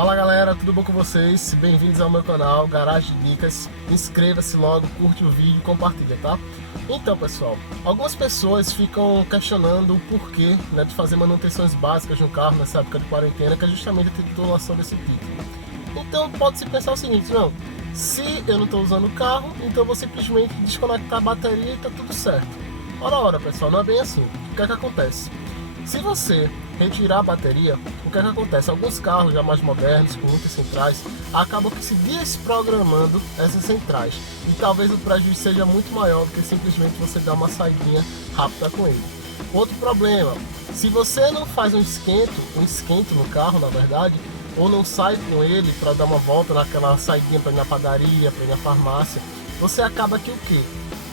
Fala galera, tudo bom com vocês? Bem-vindos ao meu canal Garagem Dicas. Inscreva-se logo, curte o vídeo e compartilha, tá? Então pessoal, algumas pessoas ficam questionando o porquê, né, de fazer manutenções básicas no carro nessa época de quarentena, que é justamente a titulação desse título. Então pode-se pensar o seguinte: não, se eu não estou usando o carro, então eu vou simplesmente desconectar a bateria e tá tudo certo. Ora pessoal, não é bem assim. O que é que acontece? Se você retirar a bateria, o que é que acontece? Alguns carros já mais modernos, com muitas centrais, acabam que se desprogramando essas centrais. E talvez o prejuízo seja muito maior do que simplesmente você dar uma saidinha rápida com ele. Outro problema, se você não faz um esquento no carro, na verdade, ou não sai com ele para dar uma volta naquela saidinha para ir na padaria, para ir na farmácia, você acaba que o quê?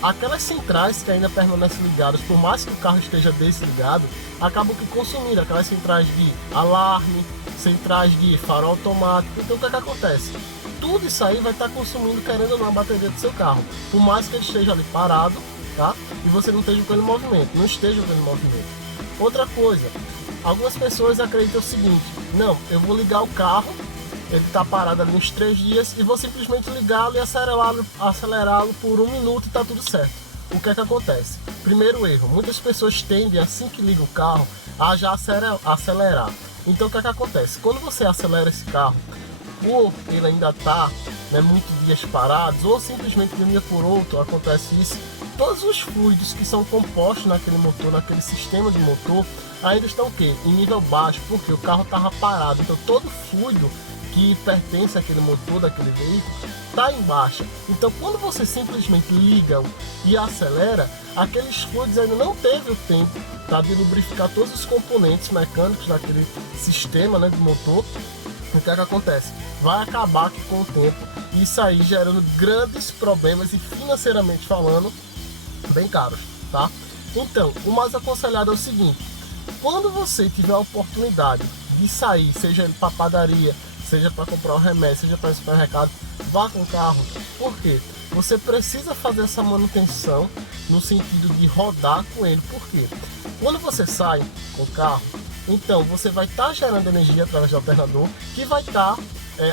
Aquelas centrais que ainda permanecem ligadas, por mais que o carro esteja desligado, acabam que consumindo aquelas centrais de alarme, centrais de farol automático. Então o que é que acontece? Tudo isso aí vai estar consumindo, querendo ou não, a bateria do seu carro, por mais que ele esteja ali parado, tá? E você não esteja com ele em movimento, não esteja com ele em movimento. Outra coisa, algumas pessoas acreditam o seguinte: não, eu vou ligar o carro, ele está parado ali uns 3 dias e vou simplesmente ligá-lo e acelerá-lo por 1 minuto e está tudo certo. O que é que acontece? Primeiro erro, muitas pessoas tendem, assim que liga o carro, a já acelerar. Então o que é que acontece? Quando você acelera esse carro, ou ele ainda está, né, muitos dias parados, ou simplesmente de um dia por outro acontece isso, todos os fluidos que são compostos naquele motor, naquele sistema de motor, ainda estão o quê? Em nível baixo, porque o carro estava parado. Então todo fluido que pertence àquele motor daquele veículo está em baixa. Então quando você simplesmente liga e acelera, aqueles fluidos ainda não teve o tempo, tá, de lubrificar todos os componentes mecânicos daquele sistema, né, de motor. O que é que acontece? Vai acabar aqui com o tempo, isso aí gerando grandes problemas e, financeiramente falando, bem caros, tá? Então o mais aconselhado é o seguinte: quando você tiver a oportunidade de sair, seja para padaria, seja para comprar um remédio, seja para ir ao supermercado, vá com o carro. Por quê? Você precisa fazer essa manutenção no sentido de rodar com ele. Por quê? Quando você sai com o carro, então você vai estar gerando energia através do alternador, que vai estar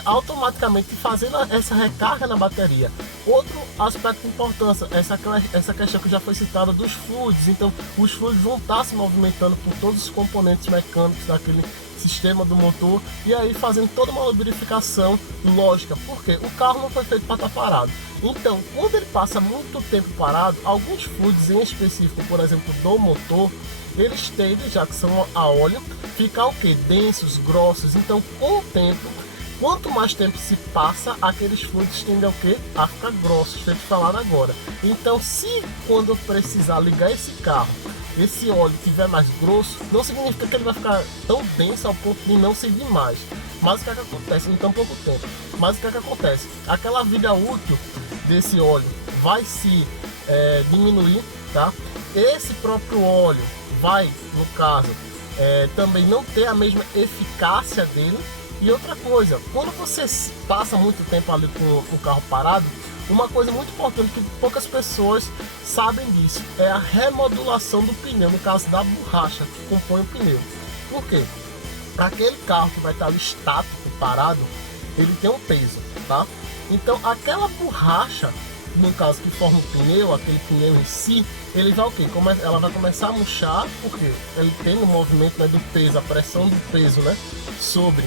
automaticamente fazendo essa recarga na bateria. Outro aspecto de importância, essa questão que já foi citada dos fluidos. Então os fluidos vão estar se movimentando por todos os componentes mecânicos daquele sistema do motor, e aí fazendo toda uma lubrificação lógica, porque o carro não foi feito para estar parado. Então quando ele passa muito tempo parado, alguns fluidos em específico, por exemplo do motor, eles tendem, já que são a óleo, ficar o que? Densos, grossos. Então com o tempo, quanto mais tempo se passa, aqueles fluidos tendem ao que? A ficar grossos, feito falar agora. Então se quando eu precisar ligar esse carro, esse óleo estiver mais grosso, não significa que ele vai ficar tão denso ao ponto de não servir mais. Mas o que é que acontece em tão pouco tempo? Mas o que é que acontece? Aquela vida útil desse óleo vai se diminuir, tá? Esse próprio óleo vai, no caso, também não ter a mesma eficácia dele. E outra coisa, quando você passa muito tempo ali com o carro parado, uma coisa muito importante que poucas pessoas sabem disso é a remodulação do pneu, no caso da borracha que compõe o pneu. Por quê? Aquele carro que vai estar ali estático, parado, ele tem um peso, tá? Então aquela borracha, no caso que forma o pneu, aquele pneu em si, ele vai o quê? Ela vai começar a murchar, porque ele tem o movimento, né, do peso, a pressão do peso, né, sobre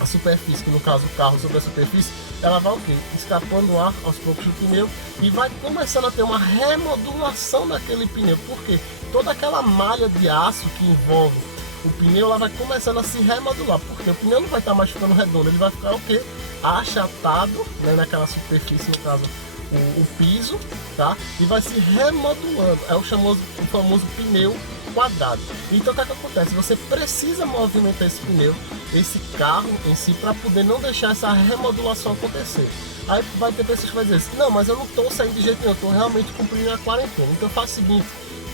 a superfície, que no caso o carro sobre a superfície, ela vai o quê? Escapando ar aos poucos do pneu e vai começando a ter uma remodulação daquele pneu, porque toda aquela malha de aço que envolve o pneu, ela vai começando a se remodular, porque o pneu não vai estar mais ficando redondo, ele vai ficar o quê? Achatado, né, naquela superfície, no caso o piso, tá? E vai se remodulando, é o famoso pneu quadrado. Então o que é que acontece? Você precisa movimentar esse pneu, esse carro em si, para poder não deixar essa remodulação acontecer. Aí vai ter pessoas que vão dizer assim: não, mas eu não estou saindo de jeito nenhum, eu estou realmente cumprindo a quarentena. Então faz o seguinte: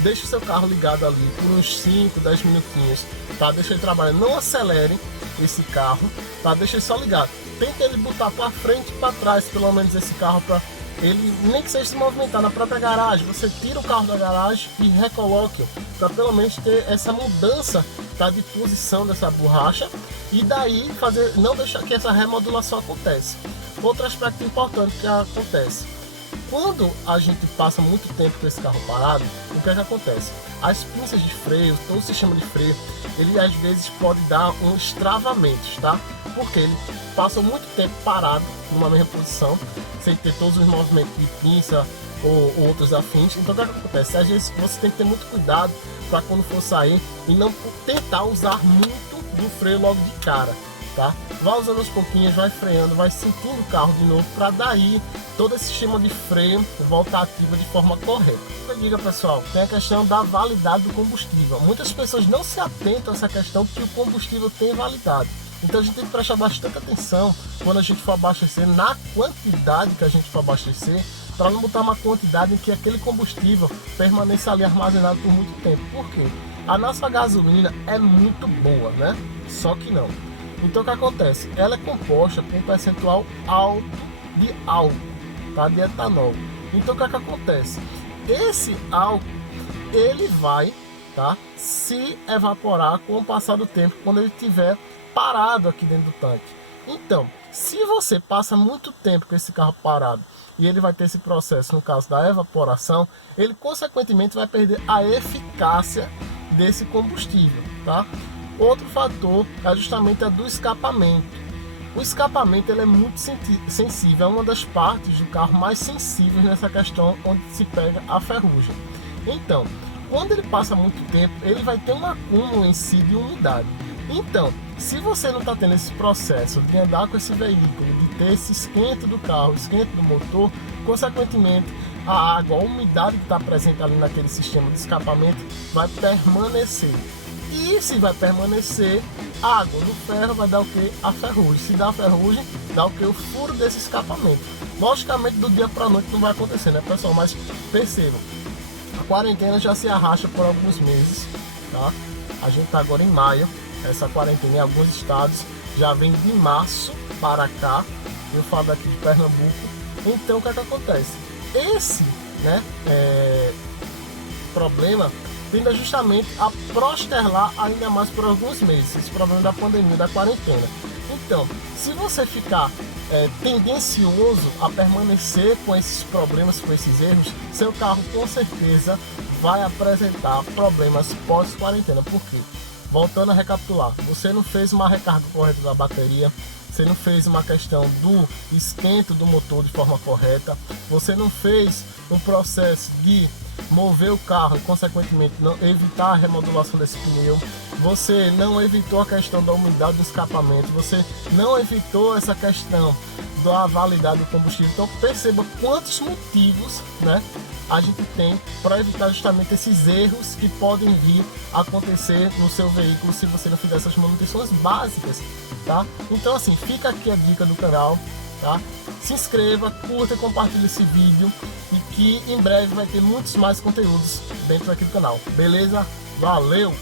deixa o seu carro ligado ali por uns 5, 10 minutinhos, tá? Deixa ele trabalhar, não acelere esse carro, tá? Deixa ele só ligado. Tenta ele botar para frente e para trás, pelo menos, esse carro, para ele nem que seja se movimentar na própria garagem. Você tira o carro da garagem e recoloque, para pelo menos ter essa mudança tá de posição dessa borracha e daí não deixar que essa remodulação aconteça. Outro aspecto importante que acontece: quando a gente passa muito tempo com esse carro parado, o que é que acontece? As pinças de freio, todo o sistema de freio, ele às vezes pode dar um estravamento, tá? Porque ele passa muito tempo parado numa mesma posição, sem ter todos os movimentos de pinça ou outros afins. Então o que é que acontece? Às vezes você tem que ter muito cuidado para quando for sair e não tentar usar muito do freio logo de cara, tá? Vai usando aos pouquinhos, vai freando, vai sentindo o carro de novo, para daí todo esse sistema de freio voltar ativo de forma correta. Diga, pessoal, tem a questão da validade do combustível. Muitas pessoas não se atentam a essa questão, que o combustível tem validade. Então a gente tem que prestar bastante atenção quando a gente for abastecer, na quantidade que a gente for abastecer, para não botar uma quantidade em que aquele combustível permaneça ali armazenado por muito tempo. Por quê? A nossa gasolina é muito boa, né? Só que não. Então o que acontece? Ela é composta com um percentual alto de álcool, tá? De etanol. Então o que acontece? Esse álcool, ele vai, tá, se evaporar com o passar do tempo, quando ele estiver parado aqui dentro do tanque. Então, se você passa muito tempo com esse carro parado e ele vai ter esse processo, no caso da evaporação, ele consequentemente vai perder a eficácia desse combustível, tá? Outro fator é justamente a do escapamento. O escapamento, ele é muito sensível, é uma das partes do carro mais sensíveis nessa questão onde se pega a ferrugem. Então, quando ele passa muito tempo, ele vai ter um acúmulo em si de umidade. Então, se você não está tendo esse processo de andar com esse veículo, de ter esse esquento do carro, esquento do motor, consequentemente a água, a umidade que está presente ali naquele sistema de escapamento vai permanecer. E se vai permanecer, a água do ferro vai dar o que? A ferrugem. Se dá a ferrugem, dá o que? O furo desse escapamento. Logicamente, do dia para a noite não vai acontecer, né, pessoal? Mas percebam, a quarentena já se arrasta por alguns meses, tá? A gente está agora em maio. Essa quarentena em alguns estados já vem de março para cá. Eu falo daqui de Pernambuco. Então o que é que acontece? Esse, né, problema tende justamente a prosterlar ainda mais por alguns meses, esse problema da pandemia, da quarentena. Então, se você ficar tendencioso a permanecer com esses problemas, com esses erros, seu carro com certeza vai apresentar problemas pós-quarentena. Por quê? Voltando a recapitular, você não fez uma recarga correta da bateria, você não fez uma questão do esquento do motor de forma correta, você não fez um processo de mover o carro e consequentemente não evitar a remodulação desse pneu, você não evitou a questão da umidade do escapamento, você não evitou essa questão da validade do combustível. Então perceba quantos motivos, né, a gente tem para evitar justamente esses erros que podem vir a acontecer no seu veículo se você não fizer essas manutenções básicas, tá? Então assim, fica aqui a dica do canal, tá? Se inscreva, curta e compartilhe esse vídeo, e que em breve vai ter muitos mais conteúdos dentro aqui do canal, beleza? Valeu!